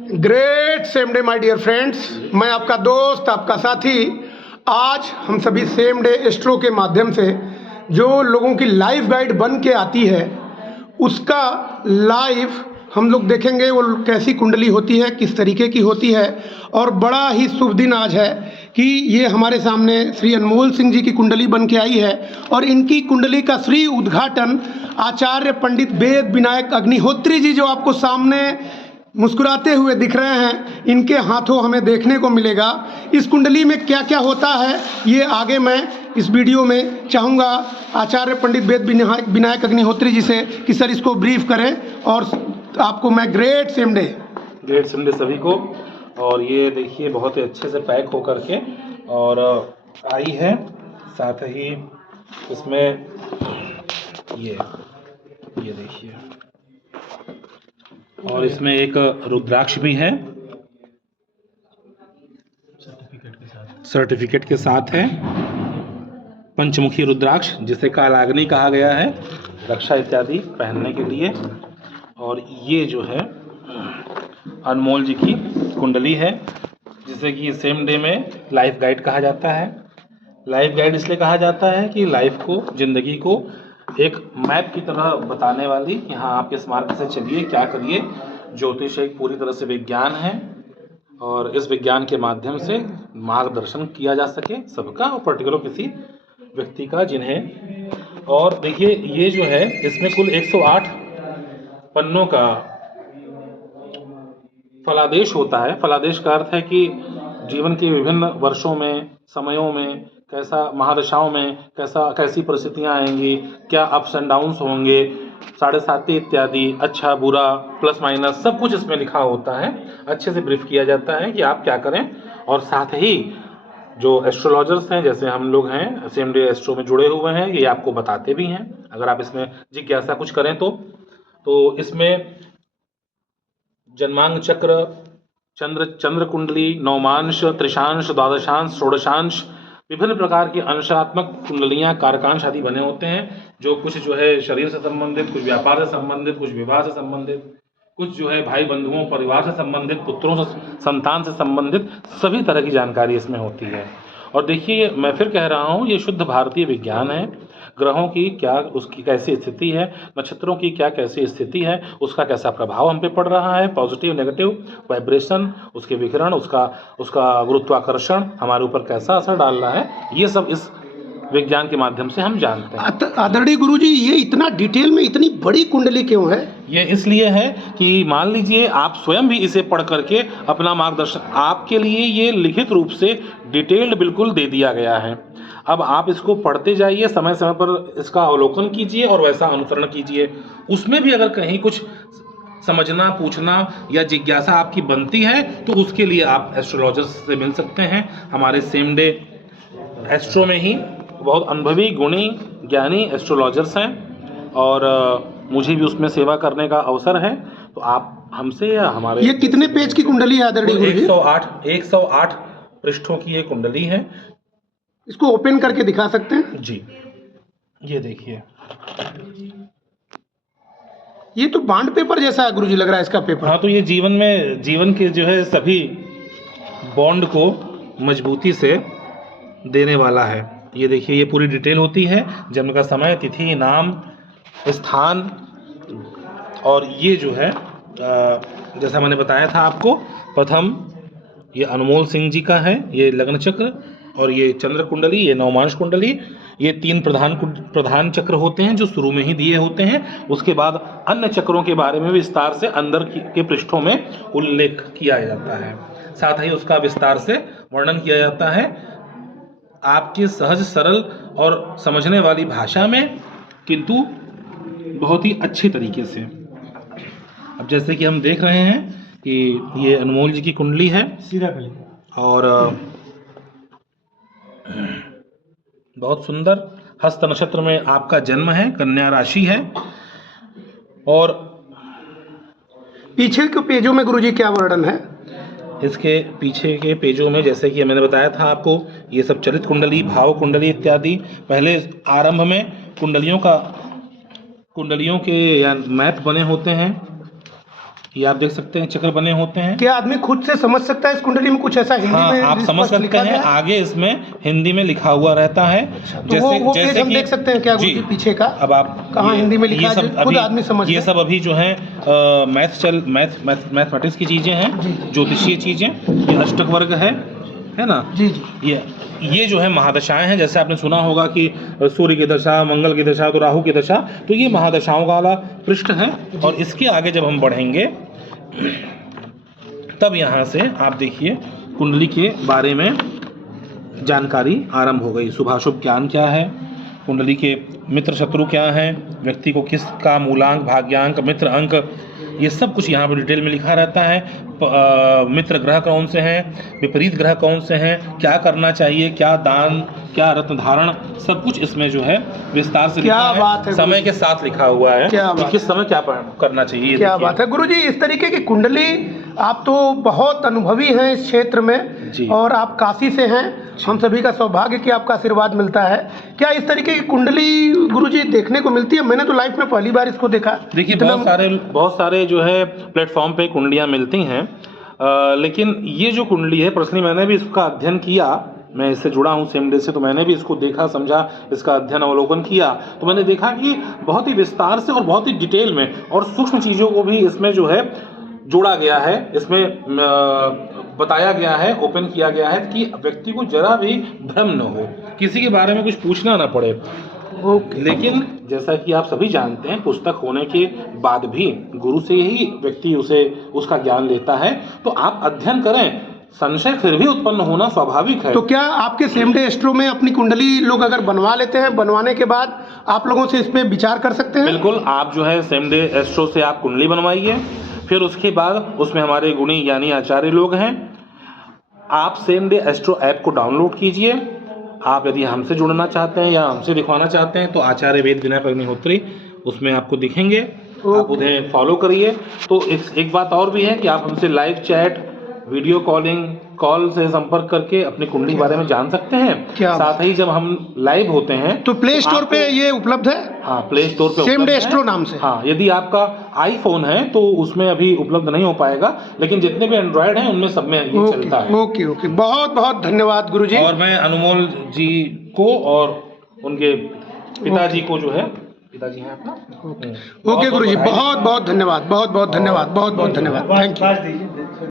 Great same day my dear friends, मैं आपका दोस्त, आपका साथी। आज हम सभी सेम डे एस्ट्रो के माध्यम से जो लोगों की लाइफ गाइड बन के आती है उसका लाइव हम लोग देखेंगे। वो कैसी कुंडली होती है, किस तरीके की होती है। और बड़ा ही शुभ दिन आज है कि ये हमारे सामने श्री अनमोल सिंह जी की कुंडली बन के आई है और इनकी कुंडली का श्री उद्घाटन आचार्य पंडित वेद विनायक अग्निहोत्री जी, जो आपको सामने मुस्कुराते हुए दिख रहे हैं, इनके हाथों हमें देखने को मिलेगा। इस कुंडली में क्या क्या होता है ये आगे मैं इस वीडियो में चाहूँगा आचार्य पंडित वेद विनायक अग्निहोत्री जी से कि सर इसको ब्रीफ करें। और आपको मैं ग्रेट सेम डे सभी को। और ये देखिए बहुत ही अच्छे से पैक हो करके और आई है। साथ ही इसमें ये देखिए, और इसमें एक रुद्राक्ष भी है, सर्टिफिकेट के साथ है। पंचमुखी रुद्राक्ष जिसे कालाग्नि कहा गया है, रक्षा इत्यादि पहनने के लिए। और ये जो है अनमोल जी की कुंडली है, जिसे कि सेम डे में लाइफ गाइड कहा जाता है। लाइफ गाइड इसलिए कहा जाता है कि लाइफ को, जिंदगी को एक मैप की तरह बताने वाली, यहाँ आप इस मार्ग से चलिए, क्या करिए। ज्योतिष एक पूरी तरह से विज्ञान है और इस विज्ञान के माध्यम से मार्गदर्शन किया जा सके सबका, और पर्टिकुलर किसी व्यक्ति का, जिन्हें। और देखिए ये जो है, इसमें कुल 108 पन्नों का फलादेश होता है। फलादेश का अर्थ है कि जीवन के विभिन्न वर्षों में, समयों में, कैसा महादशाओं में कैसी परिस्थितियां आएंगी, क्या अप्स एंड डाउन्स होंगे, 7.5 इत्यादि, अच्छा बुरा, प्लस माइनस, सब कुछ इसमें लिखा होता है। अच्छे से ब्रीफ किया जाता है कि आप क्या करें। और साथ ही जो एस्ट्रोलॉजर्स हैं, जैसे हम लोग हैं, सेम डे एस्ट्रो में जुड़े हुए हैं, ये आपको बताते भी हैं अगर आप इसमें जिज्ञासा कुछ करें तो इसमें जन्मांग चक्र, चंद्र कुंडली, नवमांश, त्रिशांश, द्वादशांश, षोडशांश, विभिन्न प्रकार की अंशात्मक कुंडलियां, कारकांश आदि बने होते हैं। जो कुछ जो है शरीर से संबंधित, कुछ व्यापार से संबंधित, कुछ विवाह से संबंधित, कुछ जो है भाई बंधुओं परिवार से संबंधित, पुत्रों से, संतान से संबंधित, सभी तरह की जानकारी इसमें होती है। और देखिए मैं फिर कह रहा हूँ, ये शुद्ध भारतीय विज्ञान है। ग्रहों की क्या, उसकी कैसी स्थिति है, नक्षत्रों की क्या कैसी स्थिति है, उसका कैसा प्रभाव हम पे पड़ रहा है, पॉजिटिव नेगेटिव वाइब्रेशन, उसके विकिरण, उसका गुरुत्वाकर्षण हमारे ऊपर कैसा असर डाल रहा है, ये सब इस विज्ञान के माध्यम से हम जानते हैं। आदरणीय गुरुजी, ये इतना डिटेल में इतनी बड़ी कुंडली क्यों है? ये इसलिए है कि मान लीजिए आप स्वयं भी इसे पढ़ करके अपना मार्गदर्शन, आपके लिए ये लिखित रूप से डिटेल्ड बिल्कुल दे दिया गया है। अब आप इसको पढ़ते जाइए, समय समय पर इसका अवलोकन कीजिए और वैसा अनुसरण कीजिए। उसमें भी अगर कहीं कुछ समझना, पूछना या जिज्ञासा आपकी बनती है तो उसके लिए आप एस्ट्रोलॉजर्स से मिल सकते हैं। हमारे सेम डे एस्ट्रो में ही बहुत अनुभवी, गुणी, ज्ञानी एस्ट्रोलॉजर्स हैं और मुझे भी उसमें सेवा करने का अवसर है। तो आप हमसे या हमारे, ये कितने पेज की कुंडली है आदरणीय गुरुजी? 108 पृष्ठों की ये कुंडली है। इसको ओपन करके दिखा सकते हैं जी? ये देखिए, ये तो बॉन्ड पेपर जैसा है गुरुजी, लग रहा है इसका पेपर। हाँ, तो ये जीवन के जो है सभी बॉन्ड को मजबूती से देने वाला है। ये देखिए, ये पूरी डिटेल होती है, जन्म का समय, तिथि, नाम, स्थान। और ये जो है जैसा मैंने बताया था आपको, प्रथम ये अनमोल सिंह जी का है, ये लग्न चक्र, और ये चंद्र कुंडली, ये नवमांश कुंडली। ये 3 प्रधान चक्र होते हैं जो शुरू में ही दिए होते हैं। उसके बाद अन्य चक्रों के बारे में विस्तार से अंदर के पृष्ठों में उल्लेख किया जाता है। साथ ही उसका विस्तार से वर्णन किया जाता है आपके सहज, सरल और समझने वाली भाषा में, किंतु बहुत ही अच्छे तरीके से। अब जैसे कि हम देख रहे हैं कि ये अनमोल जी की कुंडली है, और बहुत सुंदर हस्त नक्षत्र में आपका जन्म है, कन्या राशि है। और पीछे के पेजों में गुरुजी क्या वर्णन है? इसके पीछे के पेजों में, जैसे कि मैंने बताया था आपको, ये सब चलित कुंडली, भाव कुंडली इत्यादि। पहले आरंभ में कुंडलियों के या मैप बने होते हैं, ये आप देख सकते हैं चक्र बने होते हैं। क्या आदमी खुद से समझ सकता है इस कुंडली में कुछ ऐसा हिंदी हाँ, में आप जिस समझ पर सकते लिखा हैं, गया है? आगे इसमें हिंदी में लिखा हुआ रहता है। तो वो पेज हम देख सकते हैं क्या गुरुजी पीछे का? अब आप कहाँ हिंदी में लिखा है, सब जो खुद अभी आदमी समझ ये ले? सब अभी जो है मैथमेटिक्स की चीजें जी, हैं, जी। ज्योतिषीय चीजें, ये अष्टक वर्ग है ना। जी जी। ये जो है महादशाएं हैं। जैसे आपने सुना होगा कि सूर्य की दशा, मंगल की दशा, तो राहु की दशा, तो ये महादशाओं वाला पृष्ठ है। और इसके आगे जब हम बढ़ेंगे तब यहाँ से आप देखिए कुंडली के बारे में जानकारी आरंभ हो गई। शुभाशुभ ज्ञान क्या है, कुंडली के मित्र शत्रु क्या हैं, व्यक्ति को किसका मूलांक, भाग्यांक, मित्र अंक, ये सब कुछ यहाँ पर डिटेल में लिखा रहता है। मित्र ग्रह कौन से हैं, विपरीत ग्रह कौन से हैं, क्या करना चाहिए, क्या दान, क्या रत्न धारण, सब कुछ इसमें जो है विस्तार से क्या लिखा बात है समय के साथ लिखा हुआ है क्या कि बात किस समय क्या करना चाहिए। क्या बात है गुरुजी, इस तरीके की कुंडली, आप तो बहुत अनुभवी हैं इस क्षेत्र में जी। और आप काशी से हैं, हम सभी का सौभाग्य कि आपका आशीर्वाद मिलता है। क्या इस तरीके की कुंडली गुरुजी देखने को मिलती है? मैंने तो लाइफ में पहली बार इसको देखा। देखिए बहुत सारे जो है प्लेटफॉर्म पे कुंडलियाँ मिलती हैं, लेकिन ये जो कुंडली है पर्सनली मैंने भी इसका अध्ययन किया, मैं इससे जुड़ा हूँ सेम डे से, तो मैंने भी इसको देखा, समझा, इसका अध्ययन अवलोकन किया, तो मैंने देखा कि बहुत ही विस्तार से और बहुत ही डिटेल में और सूक्ष्म चीज़ों को भी इसमें जो है जोड़ा गया है, इसमें बताया गया है, ओपन किया गया है कि व्यक्ति को जरा भी भ्रम न हो, किसी के बारे में कुछ पूछना ना पड़े। लेकिन जैसा कि आप सभी जानते हैं, पुस्तक होने के बाद भी गुरु से ही व्यक्ति उसका ज्ञान लेता है। तो आप अध्ययन करें, संशय फिर भी उत्पन्न होना स्वाभाविक है। तो क्या आपके सेम डे एस्ट्रो में अपनी कुंडली लोग अगर बनवा लेते हैं, बनवाने के बाद आप लोगों से इस पे विचार कर सकते हैं? बिल्कुल, आप जो है सेम डे एस्ट्रो से आप कुंडली बनवाइए, फिर उसके बाद उसमें हमारे गुणी यानी आचार्य लोग हैं। आप सेम डे एस्ट्रो ऐप को डाउनलोड कीजिए। आप यदि हमसे जुड़ना चाहते हैं या हमसे दिखवाना चाहते हैं तो आचार्य वेद विनय अग्निहोत्री उसमें आपको दिखेंगे, आप उन्हें फॉलो करिए। तो एक बात और भी है कि आप हमसे लाइव चैट, वीडियो कॉल से संपर्क करके अपनी कुंडली के बारे में जान सकते हैं। साथ ही जब हम लाइव होते हैं तो प्ले स्टोर पे ये उपलब्ध है? हाँ, प्ले स्टोर पे सेम डे एस्ट्रो नाम से। हाँ, यदि आपका आईफोन है तो उसमें अभी उपलब्ध नहीं हो पाएगा, लेकिन जितने भी एंड्रॉयड हैं उनमें सब में ये चलता है। ओके, बहुत बहुत धन्यवाद गुरुजी। और मैं अनमोल जी को और उनके पिताजी को जो है, पिताजी हैं अपना, ओके गुरुजी, बहुत बहुत धन्यवाद, बहुत बहुत धन्यवाद, बहुत बहुत धन्यवाद, थैंक यू।